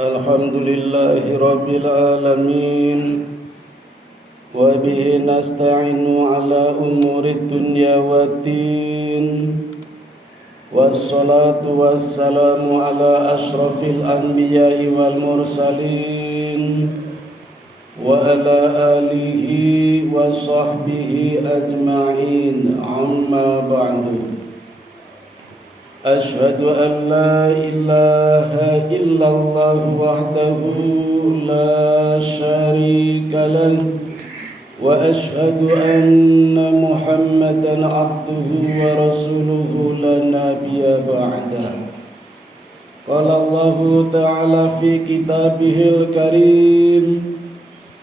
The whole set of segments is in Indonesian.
Alhamdulillahi Rabbil Alamin. Wa bihi nasta'inu ala umuri dunya waddin. Wassalatu wassalamu ala ashrafil anbiya'i wal mursalin. Wa ala alihi wa sahbihi ajma'in. Amma ba'du. أشهد أن لا إله إلا الله وحده لا شريك له وأشهد أن محمدا عبده ورسوله لا نبي بعده. قال الله تعالى في كتابه الكريم: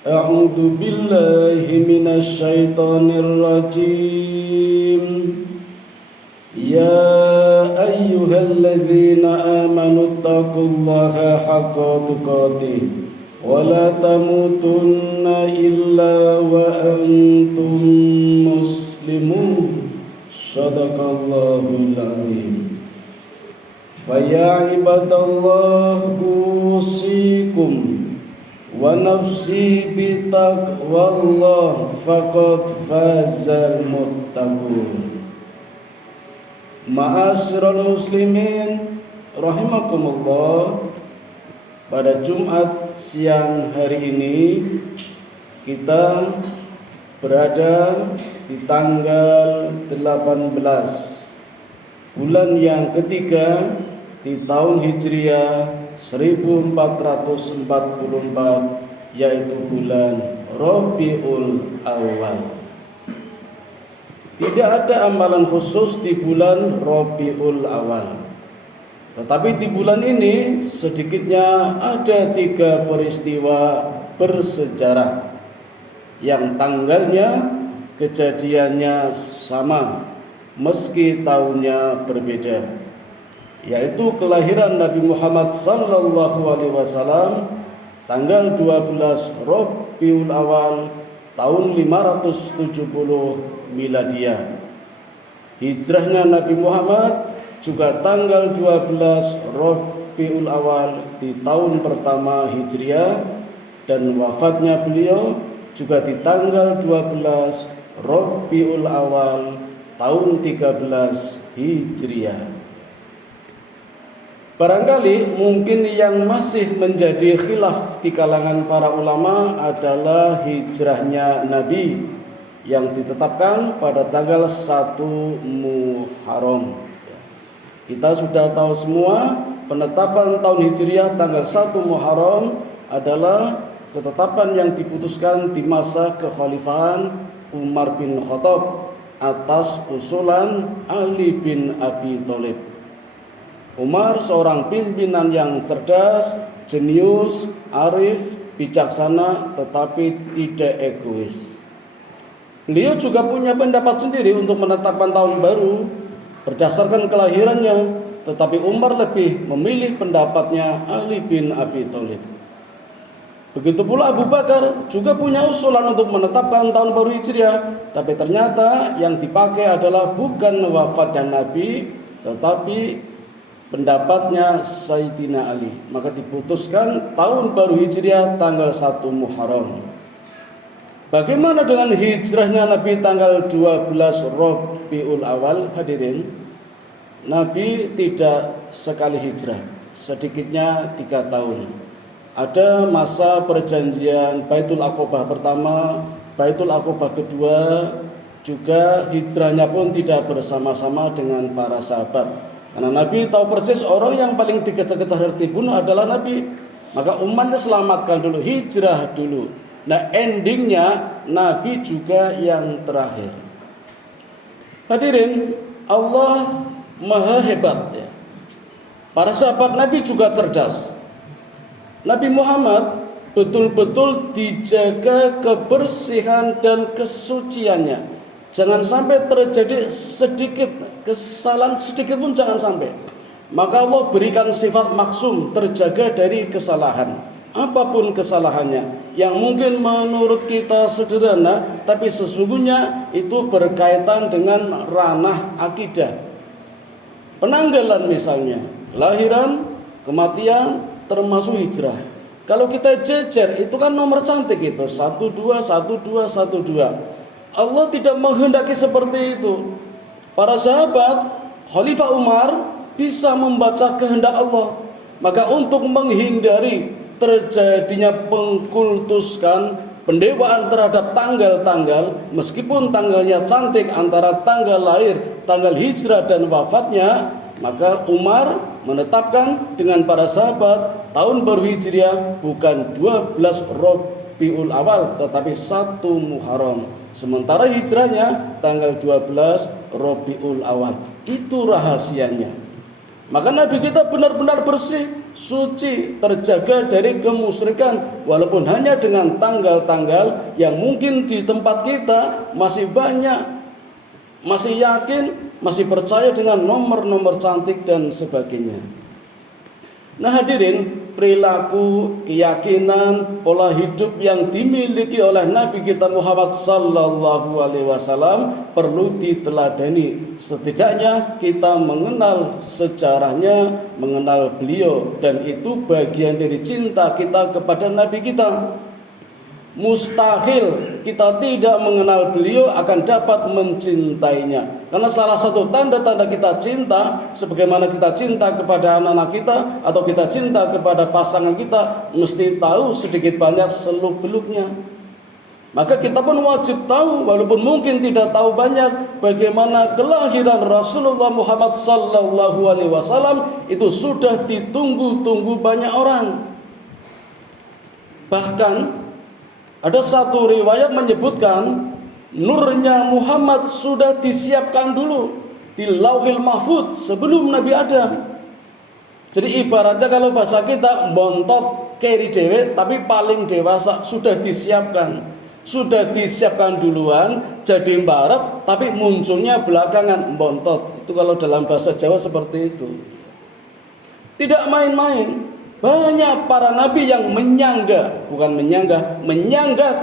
أعوذ بالله من الشيطان الرجيم. يا أيها الذين آمنوا اتقوا الله حق تقاته ولا تموتن إلا وأنتم مسلمون. صدق الله العظيم. فيا عباد الله أوصيكم ونفسي بتقوى الله فقد فاز المتقون. Ma'asyiral muslimin rahimakumullah. Pada Jumat siang hari ini kita berada di tanggal 18 bulan yang ketiga di tahun Hijriah 1444, yaitu bulan Rabiul Awal. Tidak ada amalan khusus di bulan Rabiul Awal. Tetapi di bulan ini sedikitnya ada 3 peristiwa bersejarah yang tanggalnya, kejadiannya sama meski tahunnya berbeda, yaitu kelahiran Nabi Muhammad SAW tanggal 12 Rabiul Awal tahun 570 Miladiah. Hijrahnya Nabi Muhammad juga tanggal 12 Rabiul Awal di tahun pertama Hijriah, dan wafatnya beliau juga di tanggal 12 Rabiul Awal tahun 13 Hijriah. Barangkali mungkin yang masih menjadi khilaf di kalangan para ulama adalah hijrahnya Nabi yang ditetapkan pada tanggal 1 Muharram. Kita sudah tahu semua, penetapan tahun Hijriah tanggal 1 Muharram adalah ketetapan yang diputuskan di masa kekhalifahan Umar bin Khattab atas usulan Ali bin Abi Thalib. Umar seorang pimpinan yang cerdas, jenius, arif, bijaksana, tetapi tidak egois. Beliau juga punya pendapat sendiri untuk menetapkan tahun baru berdasarkan kelahirannya, tetapi Umar lebih memilih pendapatnya Ali bin Abi Thalib. Begitu pula Abu Bakar juga punya usulan untuk menetapkan tahun baru Hijriah, tapi ternyata yang dipakai adalah bukan wafatnya Nabi, tetapi pendapatnya Sayyidina Ali. Maka diputuskan tahun baru Hijriah tanggal 1 Muharram. Bagaimana dengan hijrahnya Nabi tanggal 12 Rabiul Awal? Hadirin, Nabi tidak sekali hijrah, sedikitnya 3 tahun. Ada masa perjanjian Baitul Aqobah pertama, Baitul Aqobah kedua, juga hijrahnya pun tidak bersama-sama dengan para sahabat. Karena Nabi tahu persis orang yang paling dikejar-kejar dibunuh adalah Nabi. Maka umatnya selamatkan dulu, hijrah dulu. Nah, endingnya Nabi juga yang terakhir. Hadirin, Allah maha hebat ya. Para sahabat Nabi juga cerdas. Nabi Muhammad betul-betul dijaga kebersihan dan kesuciannya. Jangan sampai terjadi sedikit kesalahan, sedikit pun jangan sampai. Maka Allah berikan sifat maksum, terjaga dari kesalahan. Apapun kesalahannya yang mungkin menurut kita sederhana, tapi sesungguhnya itu berkaitan dengan ranah akidah. Penanggalan misalnya, kelahiran, kematian, termasuk hijrah. Kalau kita jejer itu kan nomor cantik itu 12 12 12. Allah tidak menghendaki seperti itu. Para sahabat Khalifah Umar bisa membaca kehendak Allah. Maka untuk menghindari terjadinya pengkultuskan pendewaan terhadap tanggal-tanggal, meskipun tanggalnya cantik antara tanggal lahir, tanggal hijrah dan wafatnya, maka Umar menetapkan dengan para sahabat tahun baru Hijriah bukan 12 Rabiul Awal tetapi 1 Muharram. Sementara hijrahnya tanggal 12 Rabiul Awal. Itu rahasianya. Maka Nabi kita benar-benar bersih, suci, terjaga dari kemusyrikan, walaupun hanya dengan tanggal-tanggal yang mungkin di tempat kita masih banyak, masih yakin, masih percaya dengan nomor-nomor cantik dan sebagainya. Nah hadirin, perilaku, keyakinan, pola hidup yang dimiliki oleh Nabi kita Muhammad sallallahu alaihi wasallam perlu diteladani. Setidaknya kita mengenal sejarahnya, mengenal beliau, dan itu bagian dari cinta kita kepada Nabi kita. Mustahil kita tidak mengenal beliau akan dapat mencintainya. Karena salah satu tanda-tanda kita cinta, sebagaimana kita cinta kepada anak-anak kita atau kita cinta kepada pasangan kita, mesti tahu sedikit banyak seluk-beluknya. Maka kita pun wajib tahu, walaupun mungkin tidak tahu banyak, bagaimana kelahiran Rasulullah Muhammad sallallahu alaihi wasallam itu sudah ditunggu-tunggu banyak orang. Bahkan ada satu riwayat menyebutkan nurnya Muhammad sudah disiapkan dulu di Lauhil Mahfuz sebelum Nabi Adam. Jadi ibaratnya kalau bahasa kita bontot keri dewe tapi paling dewasa sudah disiapkan. Sudah disiapkan duluan jadi mbarep tapi munculnya belakangan bontot. Itu kalau dalam bahasa Jawa seperti itu. Tidak main-main. Banyak para nabi yang menyanggah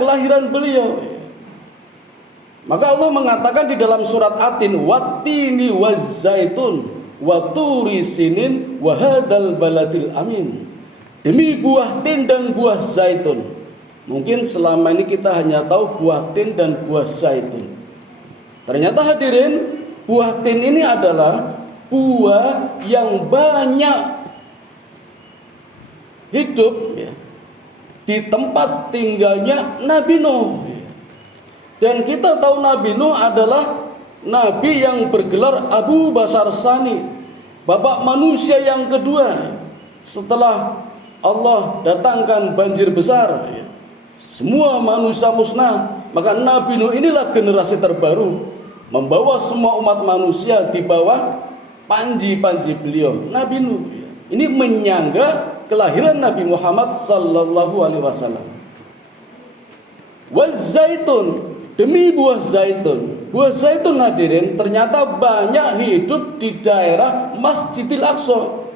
kelahiran beliau. Maka Allah mengatakan di dalam surat At-Tin, wattini wazzaitun wa turi sinin wa hadzal baladil amin. Demi buah tin dan buah zaitun. Mungkin selama ini kita hanya tahu buah tin dan buah zaitun. Ternyata hadirin, buah tin ini adalah buah yang banyak hidup ya, di tempat tinggalnya Nabi Nuh. Dan kita tahu Nabi Nuh adalah Nabi yang bergelar Abu Basar Sani, bapak manusia yang kedua setelah Allah datangkan banjir besar ya. Semua manusia musnah, maka Nabi Nuh inilah generasi terbaru, membawa semua umat manusia di bawah panji-panji beliau Nabi Nuh ya. Ini menyangga kelahiran Nabi Muhammad sallallahu alaihi wasallam. Wazaitun, demi buah zaitun. Buah zaitun hadirin ternyata banyak hidup di daerah Masjidil Aqsa.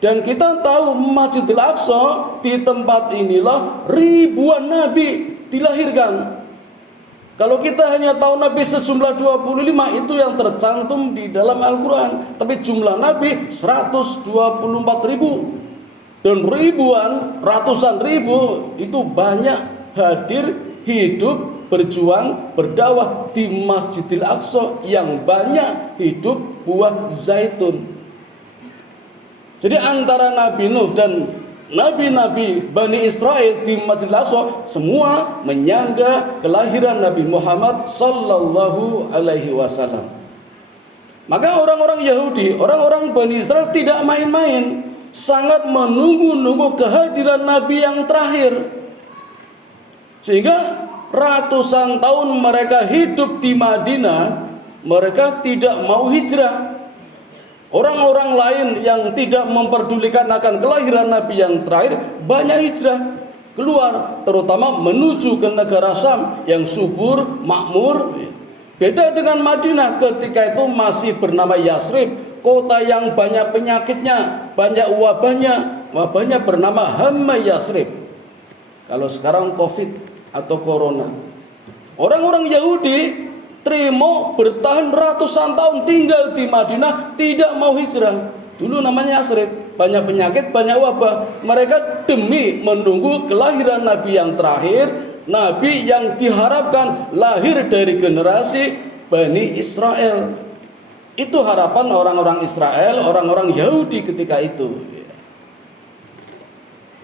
Dan kita tahu Masjidil Aqsa, di tempat inilah ribuan nabi dilahirkan. Kalau kita hanya tahu nabi sejumlah 25 itu yang tercantum di dalam Al-Quran. Tapi jumlah nabi 124 ribu. Dan ribuan, ratusan ribu itu banyak hadir, hidup, berjuang, berdakwah di Masjidil Aqsa yang banyak hidup buah zaitun. Jadi antara Nabi Nuh dan nabi-nabi Bani Israel di Masjidil Aqsa semua menyangga kelahiran Nabi Muhammad sallallahu alaihi wasallam. Maka orang-orang Yahudi, orang-orang Bani Israel tidak main-main, sangat menunggu-nunggu kehadiran Nabi yang terakhir. Sehingga ratusan tahun mereka hidup di Madinah, mereka tidak mau hijrah. Orang-orang lain yang tidak memperdulikan akan kelahiran Nabi yang terakhir banyak hijrah keluar, terutama menuju ke negara Syam yang subur, makmur. Beda dengan Madinah ketika itu masih bernama Yasrib, kota yang banyak penyakitnya, banyak wabahnya bernama Hamma Yasrib. Kalau sekarang Covid atau Corona. Orang-orang Yahudi terima bertahan ratusan tahun tinggal di Madinah, tidak mau hijrah. Dulu namanya Yasrib. banyak penyakit, banyak wabah. Mereka demi menunggu kelahiran Nabi yang terakhir, Nabi yang diharapkan lahir dari generasi Bani Israel. Itu harapan orang-orang Israel, orang-orang Yahudi ketika itu.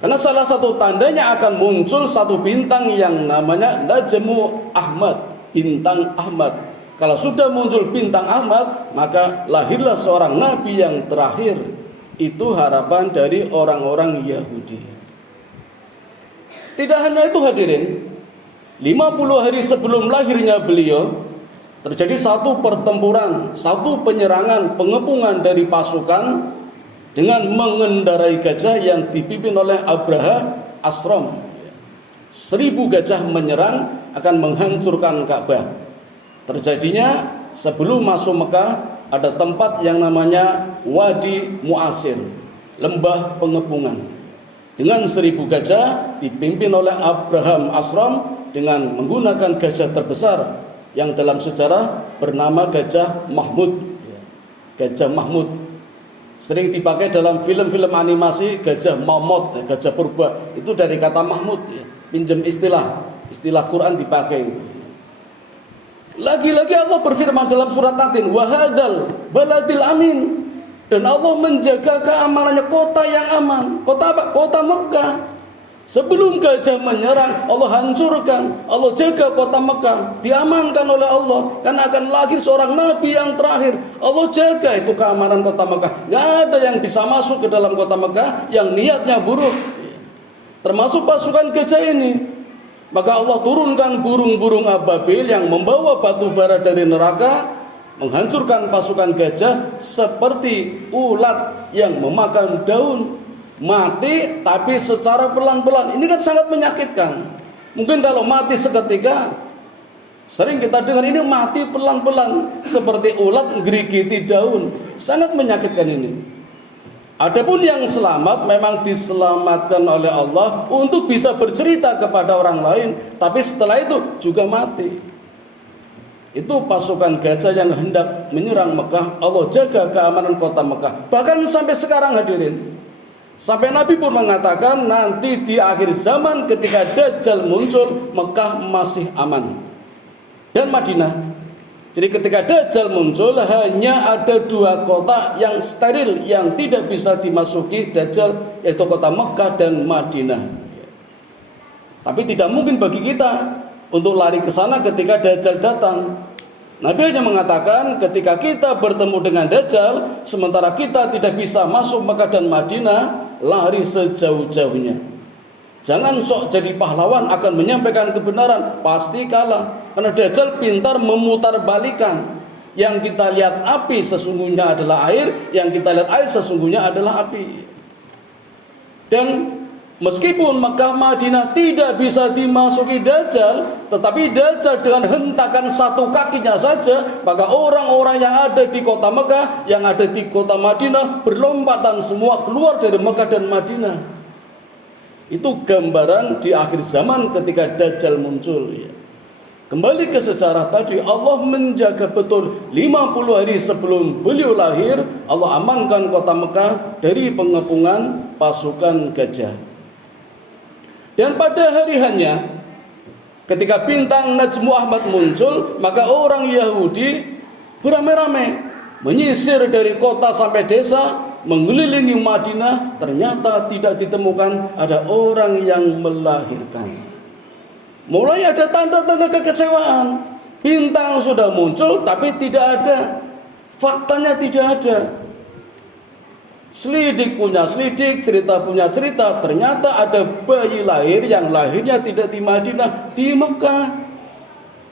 Karena salah satu tandanya akan muncul satu bintang yang namanya Najmu Ahmad, bintang Ahmad. Kalau sudah muncul bintang Ahmad, maka lahirlah seorang nabi yang terakhir. Itu harapan dari orang-orang Yahudi. Tidak hanya itu hadirin, 50 hari sebelum lahirnya beliau, terjadi satu pertempuran, satu penyerangan, pengepungan dari pasukan dengan mengendarai gajah yang dipimpin oleh Abraha Asram. 1000 gajah menyerang akan menghancurkan Ka'bah. Terjadinya sebelum masuk Mekah ada tempat yang namanya Wadi Mu'asir, lembah pengepungan. Dengan 1000 gajah dipimpin oleh Abraham Asram dengan menggunakan gajah terbesar yang dalam sejarah bernama Gajah Mahmud. Gajah Mahmud sering dipakai dalam film-film animasi. Gajah Mamut, gajah purba, itu dari kata Mahmud, pinjam istilah Quran dipakai itu. Lagi-lagi Allah berfirman dalam surat Tatin, wahadal baladil amin, dan Allah menjaga keamanannya kota yang aman. Kota apa? Kota Mekah. Sebelum gajah menyerang, Allah hancurkan, Allah jaga kota Mekah, diamankan oleh Allah, karena akan lahir seorang nabi yang terakhir. Allah jaga itu keamanan kota Mekah. Gak ada yang bisa masuk ke dalam kota Mekah yang niatnya buruk, termasuk pasukan gajah ini. Maka Allah turunkan burung-burung ababil yang membawa batu bara dari neraka, menghancurkan pasukan gajah seperti ulat yang memakan daun. Mati tapi secara pelan-pelan. Ini kan sangat menyakitkan. Mungkin kalau mati seketika, sering kita dengar ini mati pelan-pelan seperti ulat gerigiti daun. Sangat menyakitkan ini. Adapun yang selamat memang diselamatkan oleh Allah untuk bisa bercerita kepada orang lain, tapi setelah itu juga mati. Itu pasukan gajah yang hendak menyerang Mekah. Allah jaga keamanan kota Mekah. Bahkan sampai sekarang hadirin, sampai Nabi pun mengatakan nanti di akhir zaman ketika Dajjal muncul, Mekah masih aman dan Madinah. Jadi ketika Dajjal muncul, hanya ada 2 kota yang steril, yang tidak bisa dimasuki Dajjal, yaitu kota Mekah dan Madinah. Tapi tidak mungkin bagi kita untuk lari ke sana ketika Dajjal datang. Nabi hanya mengatakan ketika kita bertemu dengan Dajjal, sementara kita tidak bisa masuk Mekah dan Madinah, lari sejauh-jauhnya. Jangan sok jadi pahlawan akan menyampaikan kebenaran, pasti kalah. Karena Dajjal pintar memutarbalikan. Yang kita lihat api sesungguhnya adalah air, yang kita lihat air sesungguhnya adalah api. Dan meskipun Mekah Madinah tidak bisa dimasuki Dajjal, tetapi Dajjal dengan hentakan satu kakinya saja, maka orang-orang yang ada di kota Mekah, yang ada di kota Madinah berlompatan semua keluar dari Mekah dan Madinah. Itu gambaran di akhir zaman ketika Dajjal muncul. Kembali ke sejarah tadi, Allah menjaga betul 50 hari sebelum beliau lahir, Allah amankan kota Mekah dari pengepungan pasukan gajah. Dan pada hari hanya, ketika bintang Najmu Ahmad muncul, maka orang Yahudi beramai-ramai menyisir dari kota sampai desa, mengelilingi Madinah. Ternyata tidak ditemukan ada orang yang melahirkan. Mulai ada tanda-tanda kekecewaan. Bintang sudah muncul tapi tidak ada, faktanya tidak ada. Selidik punya selidik, cerita punya cerita. Ternyata ada bayi lahir yang lahirnya tidak di Madinah, di Mekah.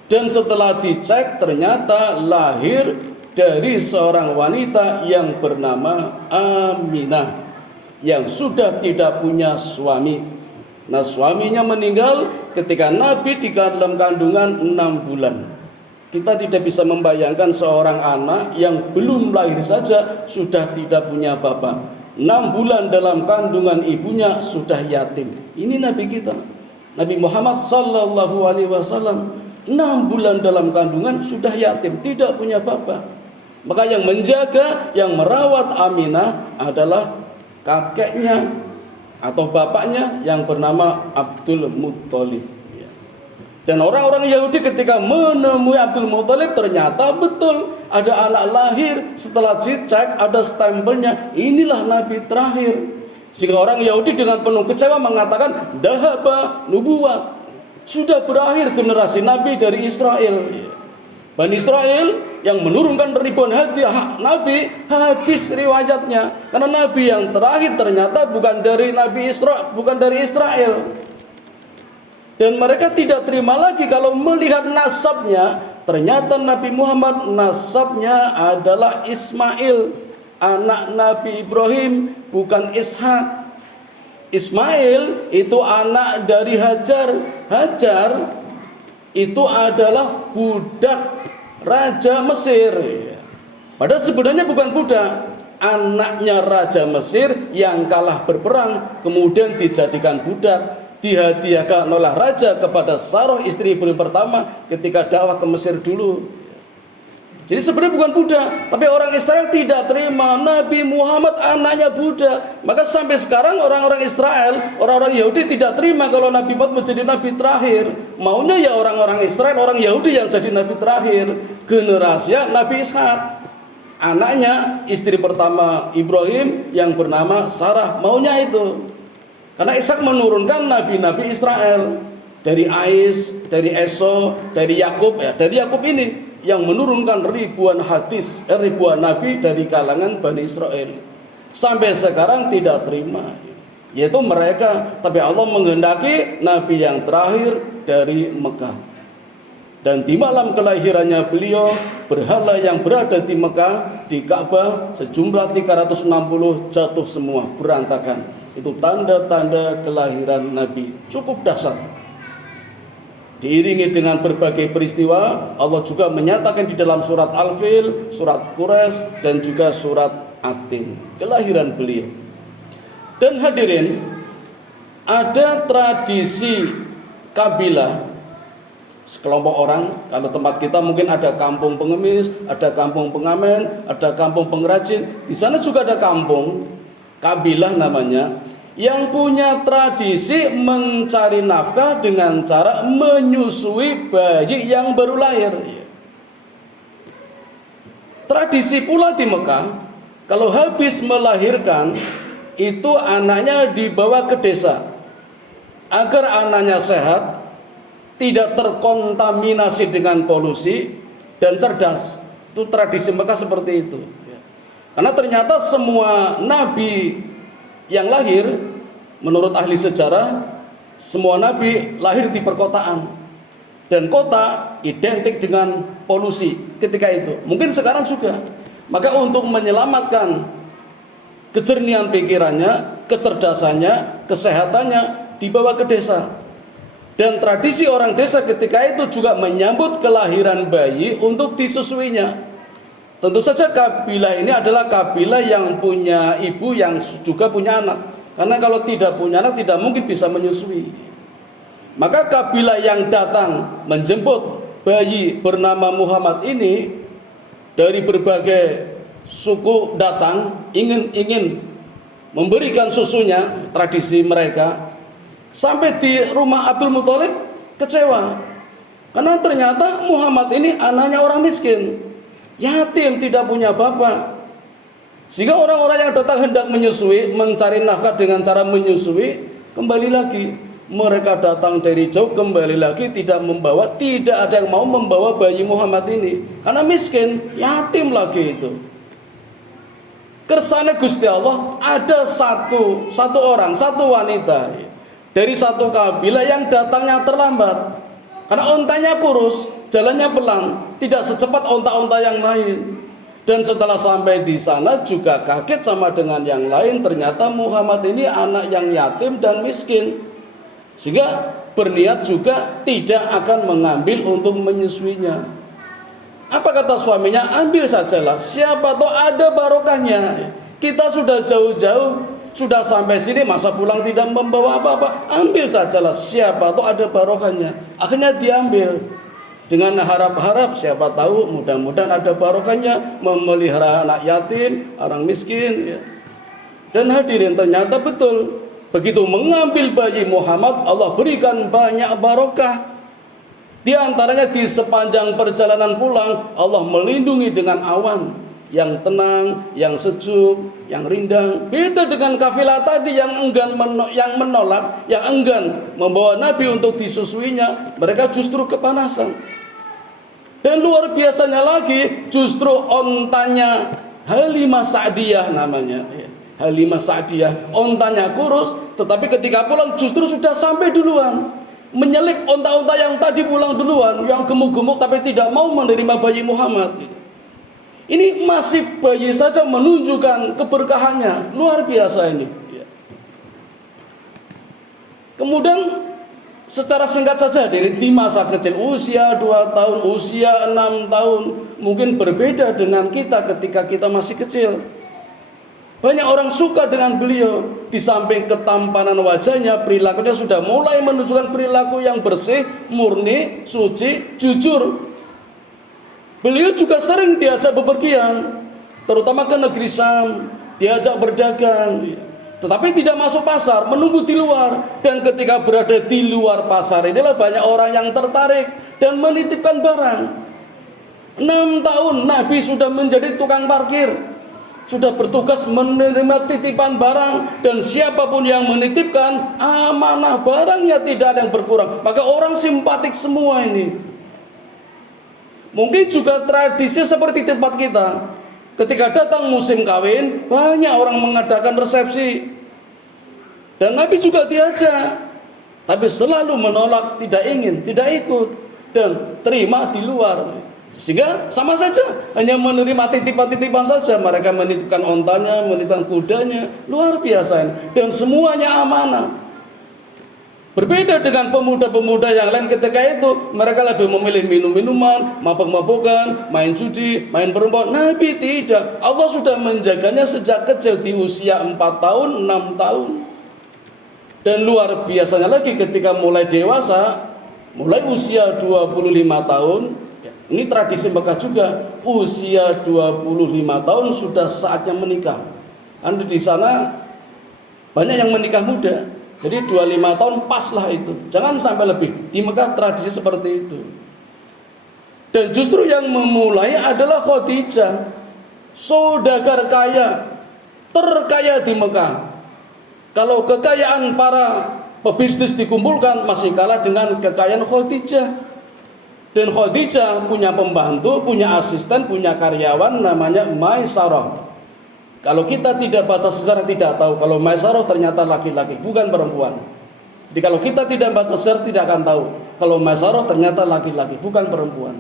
Dan setelah dicek ternyata lahir dari seorang wanita yang bernama Aminah, yang sudah tidak punya suami. Nah, suaminya meninggal ketika Nabi di dalam kandungan 6 bulan. Kita tidak bisa membayangkan seorang anak yang belum lahir saja sudah tidak punya bapak. 6 bulan dalam kandungan ibunya sudah yatim. Ini Nabi kita, Nabi Muhammad sallallahu alaihi wasallam. 6 bulan dalam kandungan sudah yatim, tidak punya bapak. Maka yang menjaga, yang merawat Aminah adalah kakeknya atau bapaknya yang bernama Abdul Muthalib. Dan orang-orang Yahudi ketika menemui Abdul Muthalib, ternyata betul ada anak lahir. Setelah dicek ada stempelnya, inilah nabi terakhir. Sehingga orang Yahudi dengan penuh kecewa mengatakan, dahaba nubuwat, sudah berakhir generasi nabi dari Israel. Bani Israel yang menurunkan ribuan nabi habis riwayatnya, karena nabi yang terakhir ternyata bukan dari Israel. Dan mereka tidak terima lagi kalau melihat nasabnya, ternyata Nabi Muhammad nasabnya adalah Ismail, anak Nabi Ibrahim, bukan Ishak. Ismail itu anak dari Hajar. Hajar itu adalah budak Raja Mesir. Padahal sebenarnya bukan budak, anaknya Raja Mesir yang kalah berperang kemudian dijadikan budak, dihadiahkan oleh raja kepada Sarah istri Ibrahim pertama ketika dakwah ke Mesir dulu. Jadi sebenarnya bukan budak, tapi orang Israel tidak terima Nabi Muhammad anaknya budak. Maka sampai sekarang orang-orang Israel, orang-orang Yahudi tidak terima kalau Nabi Muhammad menjadi nabi terakhir. Maunya ya orang-orang Israel, orang Yahudi yang jadi nabi terakhir. Generasinya Nabi Ishak, anaknya istri pertama Ibrahim yang bernama Sarah. Maunya itu. Karena Ishak menurunkan nabi-nabi Israel dari Ais, dari Esau, dari Yakub. Dari Yakub ini yang menurunkan ribuan nabi dari kalangan Bani Israel. Sampai sekarang tidak terima, yaitu mereka. Tapi Allah menghendaki nabi yang terakhir dari Mekah. Dan di malam kelahirannya beliau, berhala yang berada di Mekah, di Ka'bah sejumlah 360 jatuh semua, berantakan. Itu tanda-tanda kelahiran Nabi, cukup dahsyat. Diiringi dengan berbagai peristiwa, Allah juga menyatakan di dalam surat Al-Fil, surat Quraisy, dan juga surat At-Tin, kelahiran beliau. Dan hadirin, ada tradisi kabilah sekelompok orang. Kalau tempat kita mungkin ada kampung pengemis, ada kampung pengamen, ada kampung pengrajin. Di sana juga ada kampung kabilah namanya, yang punya tradisi mencari nafkah dengan cara menyusui bayi yang baru lahir. Tradisi pula di Mekah, kalau habis melahirkan itu anaknya dibawa ke desa agar anaknya sehat, tidak terkontaminasi dengan polusi, dan cerdas. Itu tradisi Mekah seperti itu. Karena ternyata semua nabi yang lahir, menurut ahli sejarah, semua nabi lahir di perkotaan, dan kota identik dengan polusi ketika itu. Mungkin sekarang juga. Maka untuk menyelamatkan kejernihan pikirannya, kecerdasannya, kesehatannya, dibawa ke desa. Dan tradisi orang desa ketika itu juga menyambut kelahiran bayi untuk disusuinya. Tentu saja kabilah ini adalah kabilah yang punya ibu yang juga punya anak. Karena kalau tidak punya anak tidak mungkin bisa menyusui. Maka kabilah yang datang menjemput bayi bernama Muhammad ini dari berbagai suku datang ingin memberikan susunya, tradisi mereka. Sampai di rumah Abdul Muthalib kecewa. Karena ternyata Muhammad ini anaknya orang miskin, yatim, tidak punya bapak. Sehingga orang-orang yang datang hendak menyusui, mencari nafkah dengan cara menyusui, kembali lagi mereka datang dari jauh, kembali lagi tidak membawa, tidak ada yang mau membawa bayi Muhammad ini karena miskin, yatim lagi itu. Kersane Gusti Allah, ada satu orang, satu wanita dari satu kabilah yang datangnya terlambat. Karena ontanya kurus, jalannya pelan, tidak secepat onta-onta yang lain. Dan setelah sampai di sana juga kaget sama dengan yang lain, ternyata Muhammad ini anak yang yatim dan miskin. Sehingga berniat juga tidak akan mengambil untuk menyusuinya. Apa kata suaminya? Ambil sajalah, siapa tahu ada barokahnya. Kita sudah jauh-jauh, sudah sampai sini, masa pulang tidak membawa apa-apa. Ambil sajalah, siapa tahu ada barokahnya. Akhirnya diambil dengan harap-harap, siapa tahu mudah-mudahan ada barokahnya, memelihara anak yatim, orang miskin. Dan hadirin, ternyata betul. Begitu mengambil bayi Muhammad, Allah berikan banyak barokah. Di antaranya di sepanjang perjalanan pulang, Allah melindungi dengan awan yang tenang, yang sejuk, yang rindang. Beda dengan kafilah tadi yang enggan menolak, yang enggan membawa Nabi untuk disusuinya, mereka justru kepanasan. Dan luar biasanya lagi, justru ontanya Halimah Sa'diyah namanya. Halimah Sa'diyah, ontanya kurus, tetapi ketika pulang justru sudah sampai duluan. Menyelip onta-onta yang tadi pulang duluan, yang gemuk-gemuk tapi tidak mau menerima bayi Muhammad. Ini masih bayi saja menunjukkan keberkahannya, luar biasa ini. Kemudian secara singkat saja, dari di masa kecil, usia 2 tahun, usia 6 tahun, mungkin berbeda dengan kita ketika kita masih kecil. Banyak orang suka dengan beliau. Di samping ketampanan wajahnya, perilakunya sudah mulai menunjukkan perilaku yang bersih, murni, suci, jujur. Beliau juga sering diajak bepergian, terutama ke negeri Syam, diajak berdagang. Tetapi tidak masuk pasar, menunggu di luar. Dan ketika berada di luar pasar, inilah banyak orang yang tertarik dan menitipkan barang. 6 tahun Nabi sudah menjadi tukang parkir, sudah bertugas menerima titipan barang, dan siapapun yang menitipkan amanah barangnya tidak ada yang berkurang. Maka orang simpatik semua ini. Mungkin juga tradisi seperti tempat kita. Ketika datang musim kawin, banyak orang mengadakan resepsi. Dan Nabi juga diajak, tapi selalu menolak, tidak ingin, tidak ikut, dan terima di luar. Sehingga sama saja, hanya menerima titipan-titipan saja. Mereka menitipkan ontanya, menitipkan kudanya, luar biasa. Dan semuanya amanah. Berbeda dengan pemuda-pemuda yang lain ketika itu, mereka lebih memilih minum-minuman, mabuk-mabukan, main judi, main perempuan. Nabi tidak. Allah sudah menjaganya sejak kecil, di usia 4 tahun, 6 tahun. Dan luar biasanya lagi ketika mulai dewasa, mulai usia 25 tahun, ini tradisi Mekah juga, usia 25 tahun sudah saatnya menikah. Anda di sana banyak yang menikah muda. Jadi 25 tahun paslah itu. Jangan sampai lebih. Di Mekah tradisi seperti itu. Dan justru yang memulai adalah Khadijah, saudagar kaya, terkaya di Mekah. Kalau kekayaan para pebisnis dikumpulkan, masih kalah dengan kekayaan Khadijah. Dan Khadijah punya pembantu, punya asisten, punya karyawan namanya Maisarah. Kalau kita tidak baca sejarah tidak tahu kalau Maisarah ternyata laki-laki, bukan perempuan. Jadi kalau kita tidak baca sejarah tidak akan tahu kalau Maisarah ternyata laki-laki, bukan perempuan.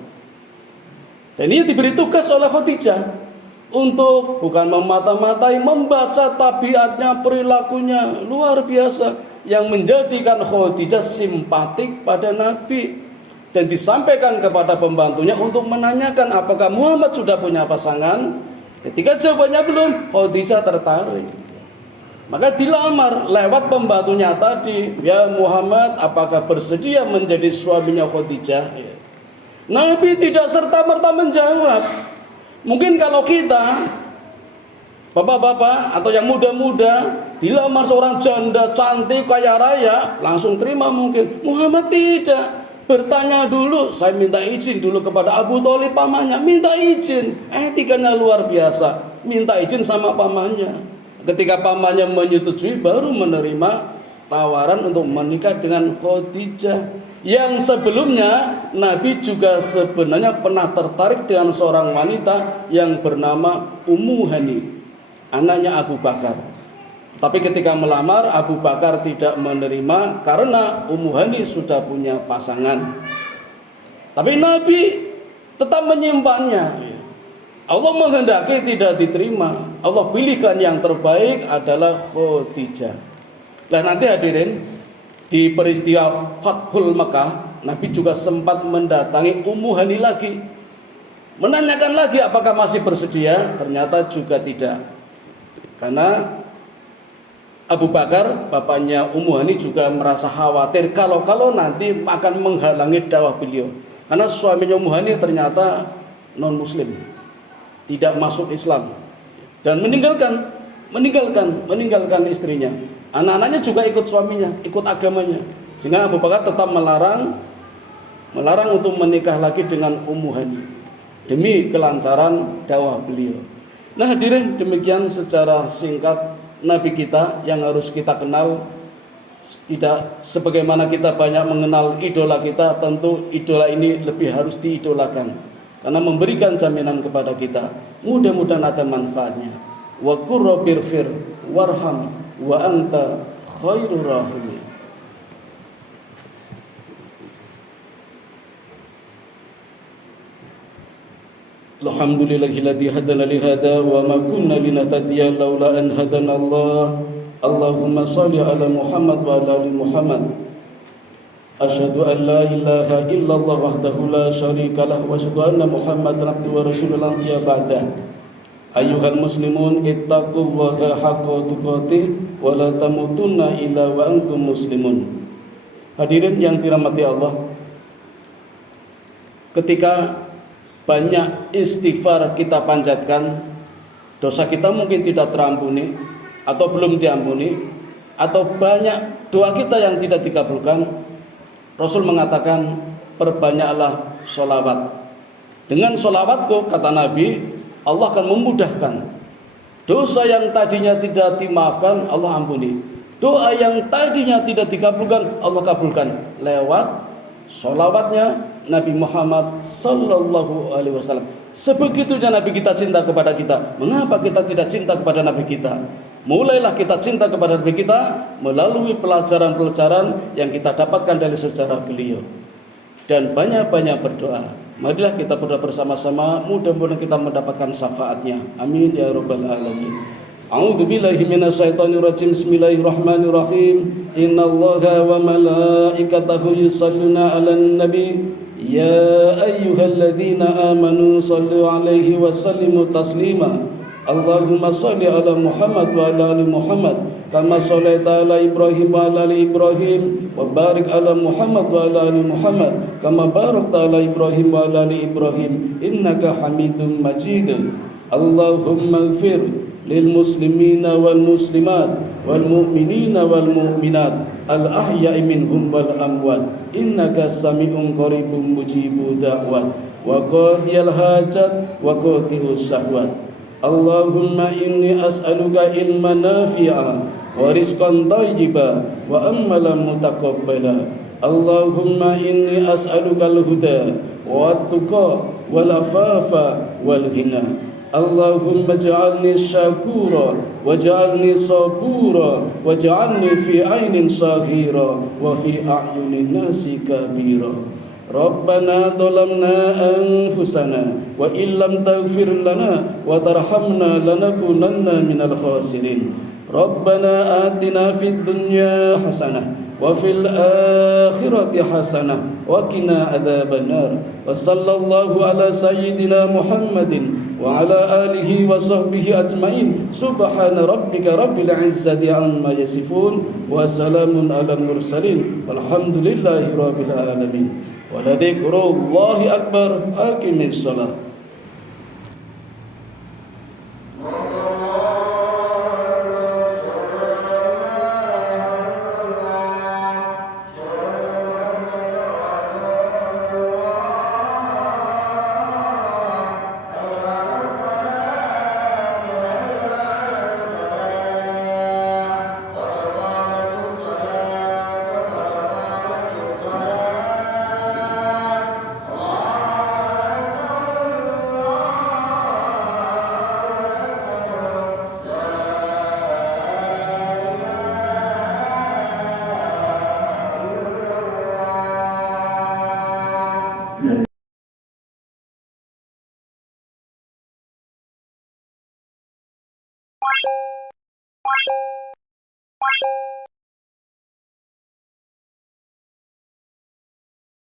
Dan ini diberi tugas oleh Khadijah untuk bukan memata-matai, membaca tabiatnya, perilakunya, luar biasa, yang menjadikan Khadijah simpatik pada Nabi. Dan disampaikan kepada pembantunya untuk menanyakan apakah Muhammad sudah punya pasangan. Ketika jawabannya belum, Khadijah tertarik. Maka dilamar lewat pembantunya tadi, ya Muhammad, apakah bersedia menjadi suaminya Khadijah? Nabi tidak serta-merta menjawab. Mungkin kalau kita, bapak-bapak atau yang muda-muda, dilamar seorang janda cantik kaya raya, langsung terima mungkin. Muhammad tidak. Bertanya dulu, saya minta izin dulu kepada Abu Thalib pamannya, minta izin. Etikanya luar biasa, minta izin sama pamannya. Ketika pamannya menyetujui, baru menerima tawaran untuk menikah dengan Khadijah. Yang sebelumnya Nabi juga sebenarnya pernah tertarik dengan seorang wanita yang bernama Ummu Hani, anaknya Abu Bakar. Tapi ketika melamar, Abu Bakar tidak menerima karena Ummu Hani sudah punya pasangan. Tapi Nabi tetap menyimpannya. Allah menghendaki tidak diterima. Allah pilihkan yang terbaik adalah Khadijah. Nah nanti hadirin, di peristiwa Fathul Mekah, Nabi juga sempat mendatangi Ummu Hani lagi, menanyakan lagi apakah masih bersedia. Ternyata juga tidak. Karena Abu Bakar, bapaknya Ummu Hani, juga merasa khawatir kalau nanti akan menghalangi dakwah beliau. Karena suaminya Ummu Hani ternyata non-muslim, tidak masuk Islam, dan meninggalkan meninggalkan istrinya. Anak-anaknya juga ikut suaminya, ikut agamanya. Sehingga Abu Bakar tetap melarang untuk menikah lagi dengan Ummu Hani demi kelancaran dakwah beliau. Nah hadirin, demikian secara singkat Nabi kita yang harus kita kenal. Tidak sebagaimana kita banyak mengenal idola kita, tentu idola ini lebih harus diidolakan karena memberikan jaminan kepada kita. Mudah-mudahan ada manfaatnya. Wa qur rabbirfir warham wa anta khairur rahimin. Alhamdulillahilladzi hadana li hada wa ma kunna linahtadiya laula an hadana Allah. Allahumma salli ala Muhammad wa ala ali Muhammad. Asyhadu an la ilaha illallah wahdahu la syarikalah wa asyhadu anna Muhammadan abduhu wa rasuluhu la ba'da. Ayyuhal muslimun ittaqullaha haqqa tuqatih wa la tamutunna illa wa antum muslimun. Hadirin yang dirahmati Allah, ketika banyak istighfar kita panjatkan, dosa kita mungkin tidak terampuni atau belum diampuni, atau banyak doa kita yang tidak dikabulkan. Rasul mengatakan, perbanyaklah sholawat. Dengan sholawatku, kata Nabi, Allah akan memudahkan dosa yang tadinya tidak dimaafkan, Allah ampuni. Doa yang tadinya tidak dikabulkan, Allah kabulkan lewat sholawatnya Nabi Muhammad Sallallahu Alaihi Wasallam. Sebegitunya Nabi kita cinta kepada kita. Mengapa kita tidak cinta kepada Nabi kita? Mulailah kita cinta kepada Nabi kita melalui pelajaran-pelajaran yang kita dapatkan dari sejarah beliau. Dan banyak-banyak berdoa. Marilah kita berdoa bersama-sama, mudah-mudahan kita mendapatkan syafaatnya. Amin ya rabbal alamin. A'udzu billahi minasyaitonir rajim. Bismillahirrahmanirrahim. Innallaha wa malaikatahu yusholluna 'alan nabi. Ya ayyuhalladzina amanu shallu 'alaihi wa sallimu taslima. Allahumma shalli ala Muhammad wa ala ali Muhammad kama shallaita ala Ibrahim wa ala ali Ibrahim wa barik ala Muhammad wa ala ali Muhammad kama barakta ala Ibrahim wa ala ali Ibrahim innaka Hamidum Majid. Allahumma ighfir lil muslimina wal muslimat wal mu'minina wal mu'minat al ahya'i minhum wal amwat innaka sami'un qaribun mujibud da'wat wa qadiyal hajat wa qatihus syahwat. Allahumma inni as'aluka ilman nafi'a wa rizqan thayyiba wa amalan mutaqabbala. Allahumma inni as'aluka al-huda wa at-tuqa wal afafa wal ghina. Allahumma ij'alni syakura waj'alni sabura waj'alni fi 'ainin saghira wa fi a'yunin nasi kabira. Rabbana dhalamna anfusana wa illam taghfir lana wa tarhamna lanakunanna minal khasirin. Rabbana atina fid dunya hasanah wa fil akhirati hasanah wa qina adzabannar. Wa sallallahu ala sayyidina Muhammadin wa ala alihi wa sahbihi ajmain. Subhana rabbika rabbil izzati amma yasifun wa salamun alal mursalin walhamdulillahi rabbil alamin. Waladzikrullahi akbar. Aqimis shalah.